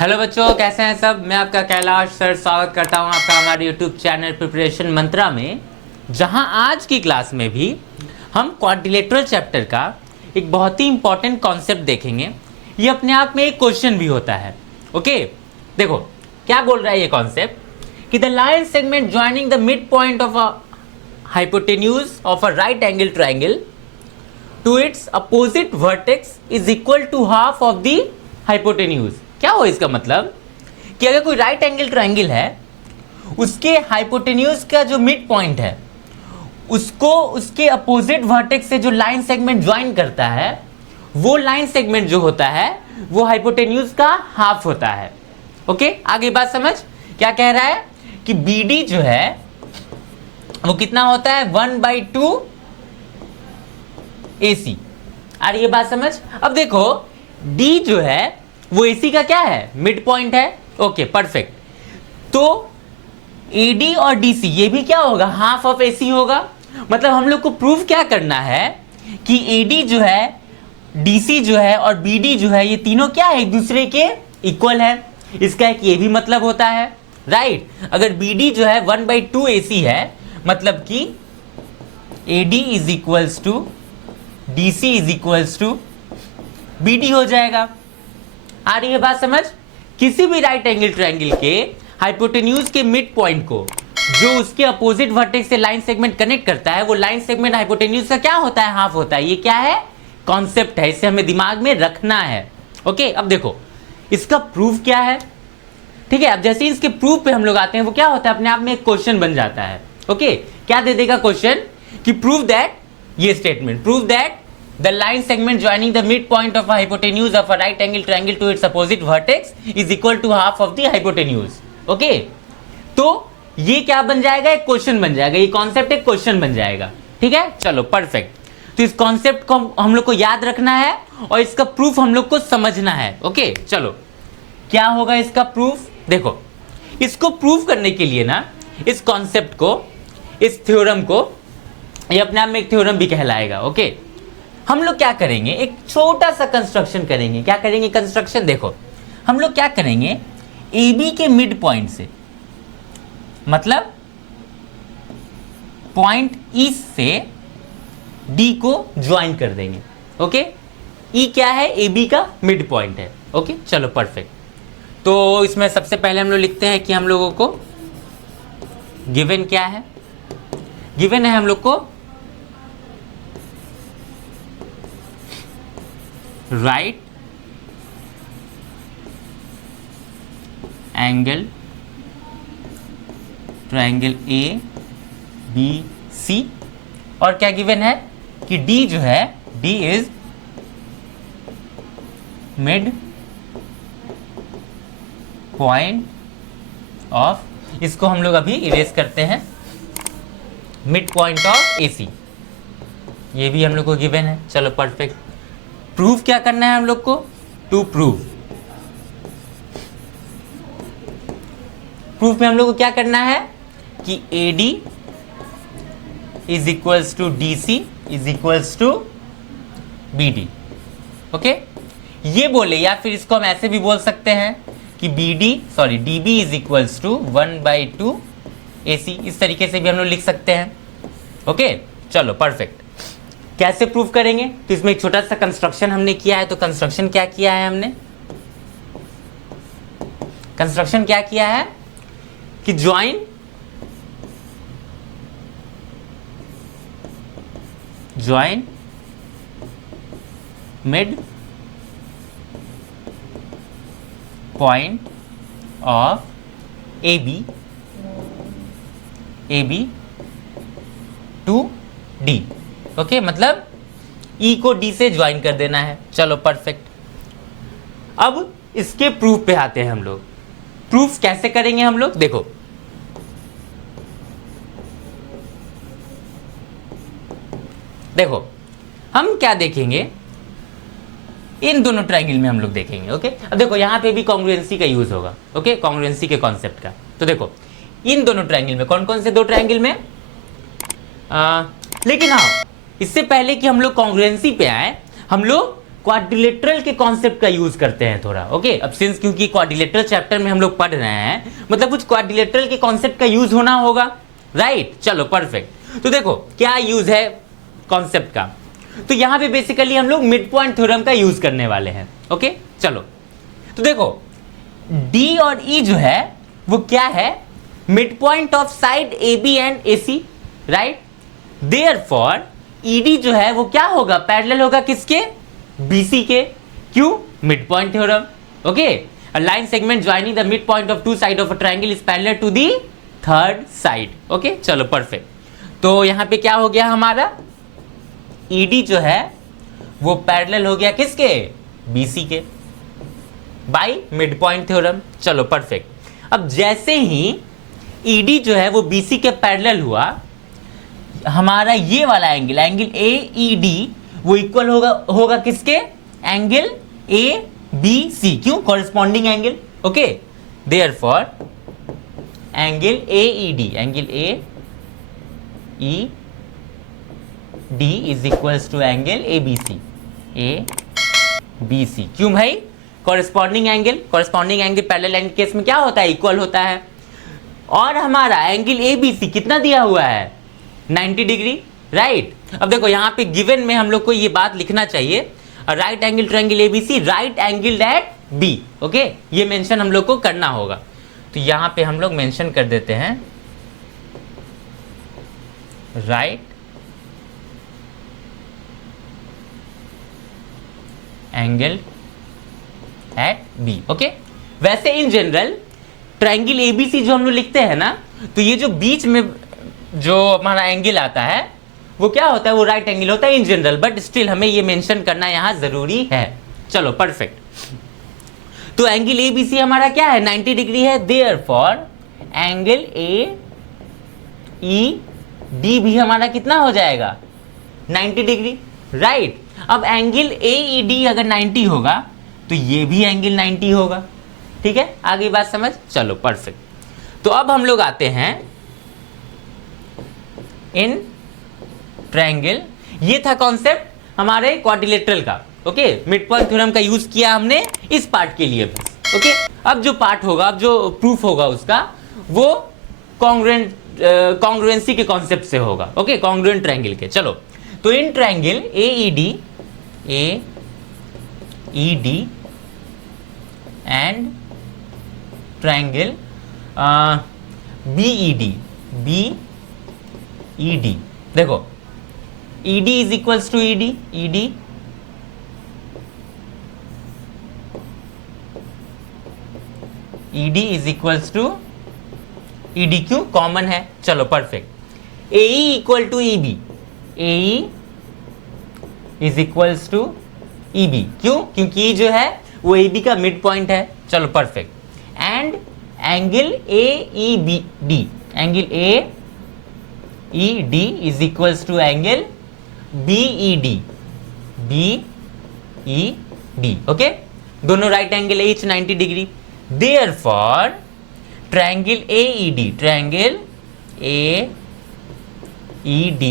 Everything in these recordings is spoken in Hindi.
हेलो बच्चों, कैसे हैं सब। मैं आपका कैलाश सर स्वागत करता हूं आपका हमारे यूट्यूब चैनल प्रिपरेशन मंत्रा में, जहां आज की क्लास में भी हम क्वाड्रिलेटरल चैप्टर का एक बहुत ही इंपॉर्टेंट कॉन्सेप्ट देखेंगे। ये अपने आप में एक क्वेश्चन भी होता है। ओके, देखो क्या बोल रहा है ये कॉन्सेप्ट कि the line segment joining the mid point of a hypotenuse of a right angle triangle to its opposite vertex is equal to half of the hypotenuse. क्या हो इसका मतलब कि अगर कोई राइट एंगल ट्राइंगल है, उसके हाइपोटेन्यूज का जो मिड पॉइंट है उसको उसके अपोजिट वर्टेक्स से जो लाइन सेगमेंट ज्वाइन करता है, वो लाइन सेगमेंट जो होता है वो हाइपोटेन्यूज का हाफ होता है। ओके, आगे बात समझ। क्या कह रहा है कि BD जो है वो कितना होता है 1/2 AC। आ रही है बात समझ। अब देखो D जो है वो AC का क्या है, मिड पॉइंट है। Okay perfect. तो AD और DC ये भी क्या होगा, हाफ ऑफ AC होगा। मतलब हम लोग को प्रूव क्या करना है कि AD जो है, DC जो है और BD जो है, ये तीनों क्या है, एक दूसरे के इक्वल है। इसका एक ये भी मतलब होता है, राइट। अगर BD जो है 1/2 AC है, मतलब कि AD is equals to DC is equals to BD हो जाएगा। आ रही है बात समझ। किसी भी राइट एंगल ट्रायंगल के हाइपोटेन्यूज के मिड पॉइंट को जो उसके अपोजिट वर्टेक्स से लाइन सेगमेंट कनेक्ट करता है, वो लाइन सेगमेंट हाइपोटेन्यूज का क्या होता है, हाफ होता है। ये क्या है, कॉन्सेप्ट है, इसे हमें दिमाग में रखना है। ओके, अब देखो इसका प्रूफ क्या है। ठीक है, अब जैसे इसके प्रूफ पे हम लोग आते हैं, वो क्या होता है, अपने आप में एक क्वेश्चन बन जाता है। ओके, क्या दे देगा क्वेश्चन कि प्रूव दैट, ये statement, prove that the line segment joining the midpoint of a hypotenuse of a right angle triangle to its opposite vertex is equal to half of the hypotenuse। Okay, तो ये क्या बन जाएगा, एक क्वेश्चन बन जाएगा, ये कॉन्सेप्ट एक क्वेश्चन बन जाएगा। ठीक है, चलो परफेक्ट। तो इस कॉन्सेप्ट को हम लोग को याद रखना है और इसका प्रूफ हम लोग को समझना है। ओके चलो, क्या होगा इसका प्रूफ। देखो इसको प्रूफ करने के लिए ना, इस कॉन्सेप्ट को, इस थ्योरम को, ये अपने आप में एक थ्योरम भी कहलाएगा। ओके, हम लोग क्या करेंगे, एक छोटा सा कंस्ट्रक्शन करेंगे। क्या करेंगे कंस्ट्रक्शन, देखो हम लोग क्या करेंगे, AB के मिड पॉइंट से, मतलब पॉइंट E से D को ज्वाइन कर देंगे। ओके, E क्या है, AB का मिड पॉइंट है। ओके चलो परफेक्ट। तो इसमें सबसे पहले हम लोग लिखते हैं कि हम लोगों को गिवन क्या है, गिवन है हम लोग को राइट एंगल ट्रायंगल ABC, और क्या गिवन है कि D जो है, D is mid point of, इसको हम लोग अभी इरेज करते हैं, मिड पॉइंट ऑफ AC। ये भी हम लोग को गिवन है। चलो परफेक्ट। प्रूफ क्या करना है हम लोग को, टू प्रूव, प्रूफ में हम लोग को क्या करना है कि AD is equals to DC is equals to BD। Okay, ये बोले, या फिर इसको हम ऐसे भी बोल सकते हैं कि DB is equals to 1/2 AC। इस तरीके से भी हम लोग लिख सकते हैं। ओके चलो परफेक्ट। कैसे प्रूफ करेंगे, तो इसमें एक छोटा सा कंस्ट्रक्शन हमने किया है। तो कंस्ट्रक्शन क्या किया है हमने, कंस्ट्रक्शन क्या किया है कि join mid point of AB to D। Okay, मतलब E को D से ज्वाइन कर देना है। चलो परफेक्ट। अब इसके प्रूफ पे आते हैं हम लोग। प्रूफ कैसे करेंगे हम लोग, देखो हम क्या देखेंगे, इन दोनों ट्रायंगल में हम लोग देखेंगे। ओके, अब देखो यहाँ पे भी कॉन्ग्रुएंसी का यूज होगा। ओके, कॉन्ग्रुएंसी के कॉन्सेप्ट का। तो देखो इन दोनों ट्रायंगल में, कौन कौन से दो ट्रायंगल में, लेकिन हाँ इससे पहले कि हम लोग कॉन्ग्रुएंसी पे आए, हम लोग क्वाड्रिलेटरल के कॉन्सेप्ट का यूज करते हैं थोड़ा। ओके, अब सिंस क्योंकि क्वाड्रिलेटरल चैप्टर में हम लोग पढ़ रहे हैं, मतलब कुछ क्वाड्रिलेटरल के कॉन्सेप्ट का यूज होना होगा, राइट? चलो परफेक्ट। तो देखो क्या यूज है कॉन्सेप्ट का, तो यहां पे बेसिकली हम लोग मिड पॉइंट थ्योरम का यूज करने वाले हैं। ओके चलो, तो देखो डी और ई जो है वो क्या है, mid point of side A B and A C, right? Therefore ED जो है वो क्या होगा, पैरेलल होगा किसके, बीसी के। क्यों, mid point theorem. Okay, a line segment joining the mid point of two side of a triangle is parallel to the third side. Okay चलो परफेक्ट। तो यहां पे क्या हो गया हमारा, ईडी जो है वो पैरेलल हो गया किसके, बीसी के, बाय मिड पॉइंट थ्योरम। चलो परफेक्ट। अब जैसे ही ईडी जो है वो बीसी के पैरेलल हुआ, हमारा ये वाला angle, angle A E D, वो इक्वल होगा किसके, एंगल ए बी सी। क्यों, corresponding angle. Okay, therefore angle A E D, angle A E D is equals to angle A B C, A B C. क्यों भाई, corresponding angle, corresponding angle parallel angle case में क्या होता है, इक्वल होता है। और हमारा एंगल ए बी सी कितना दिया हुआ है, 90 डिग्री, राइट? अब देखो यहां पे गिवन में हम लोग को ये बात लिखना चाहिए, right angle triangle ABC, right angle at B. Okay, ये मेंशन हम लोग को करना होगा, तो यहां पे हम लोग मेंशन कर देते हैं right angle at B. Okay, वैसे इन जनरल ट्रायंगल एबीसी जो हम लोग लिखते हैं ना, तो ये जो बीच में जो हमारा एंगल आता है वो क्या होता है, वो राइट एंगल होता है इन जनरल, बट स्टिल हमें ये मेंशन करना यहां जरूरी है। चलो परफेक्ट। तो एंगल ए बी सी हमारा क्या है, 90 डिग्री है। Therefore angle A E D भी हमारा कितना हो जाएगा, 90 डिग्री, राइट? अब एंगल ए ई डी अगर 90 होगा तो ये भी एंगल 90 होगा। ठीक है, आगे बात समझ। चलो परफेक्ट। तो अब हम लोग आते हैं इन ट्रायंगल, ये था कॉन्सेप्ट हमारे क्वाड्रिलेटरल का। ओके, मिड पॉइंट थ्योरम का यूज किया हमने इस पार्ट के लिए बस। ओके, अब जो पार्ट होगा, अब जो प्रूफ होगा उसका, वो कॉन्ग्रुएंसी के कॉन्सेप्ट से होगा। ओके, कॉन्ग्रुएंट ट्रायंगल के। चलो, तो in triangle A E D and triangle B E D, देखो ED is equals to ED, ED is equals to ED, क्यों, कॉमन है। चलो perfect. AE equal to EB, AE is equals to EB, क्यों, क्योंकि जो है वो AB का मिड पॉइंट है। चलो perfect. And angle AEBD, angle AED is equals to angle BED, okay, दोनों राइट एंगल है, each 90 degree. Therefore triangle AED, triangle AED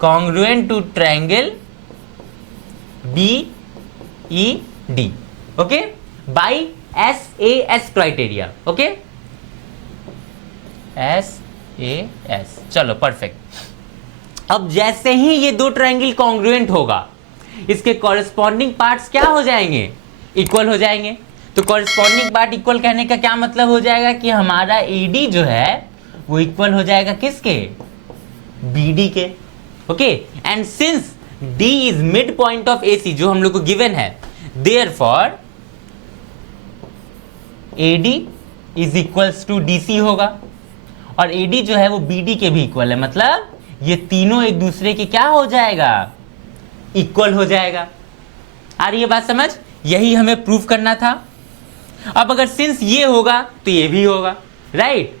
congruent to triangle BED, okay, by SAS criteria. Okay, SAS। चलो परफेक्ट। अब जैसे ही ये दो ट्रायंगल कॉन्ग्रुएंट होगा, इसके कॉरेस्पॉन्डिंग पार्ट्स क्या हो जाएंगे, इक्वल हो जाएंगे। तो कॉरेस्पॉन्डिंग पार्ट इक्वल कहने का क्या मतलब हो जाएगा कि हमारा AD जो है वो इक्वल हो जाएगा किसके, BD के। Okay, and since D is mid point of AC जो हम लोग को गिवन है, therefore AD is equals to DC होगा, और AD जो है वो BD के भी इक्वल है, मतलब ये तीनों एक दूसरे के क्या हो जाएगा, इक्वल हो जाएगा। आ रही है बात समझ, यही हमें प्रूफ करना था। अब अगर सिंस ये होगा तो ये भी होगा, राइट?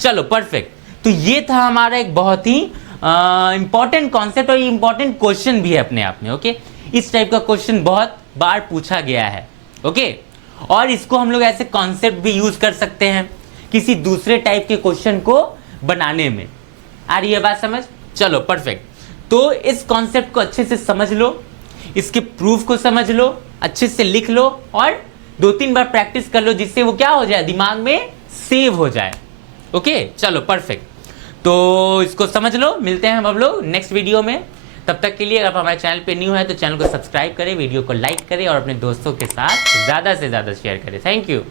चलो परफेक्ट। तो ये था हमारा एक बहुत ही इंपॉर्टेंट कॉन्सेप्ट, और ये इंपॉर्टेंट क्वेश्चन भी है अपने आप में। ओके, इस टाइप का क्वेश्चन बहुत बार पूछा गया है। ओके, और इसको हम लोग ऐसे कॉन्सेप्ट भी यूज कर सकते हैं किसी दूसरे टाइप के क्वेश्चन को बनाने में। आ रही है बात समझ। चलो परफेक्ट। तो इस कॉन्सेप्ट को अच्छे से समझ लो, इसके प्रूफ को समझ लो, अच्छे से लिख लो और 2-3 बार प्रैक्टिस कर लो, जिससे वो क्या हो जाए, दिमाग में सेव हो जाए। ओके चलो परफेक्ट। तो इसको समझ लो, मिलते हैं हम लोग नेक्स्ट वीडियो में। तब तक के लिए अगर आप हमारे चैनल पे न्यू है तो चैनल को सब्सक्राइब करें, वीडियो को लाइक करें और अपने दोस्तों के साथ ज़्यादा से ज़्यादा शेयर करें। Thank you.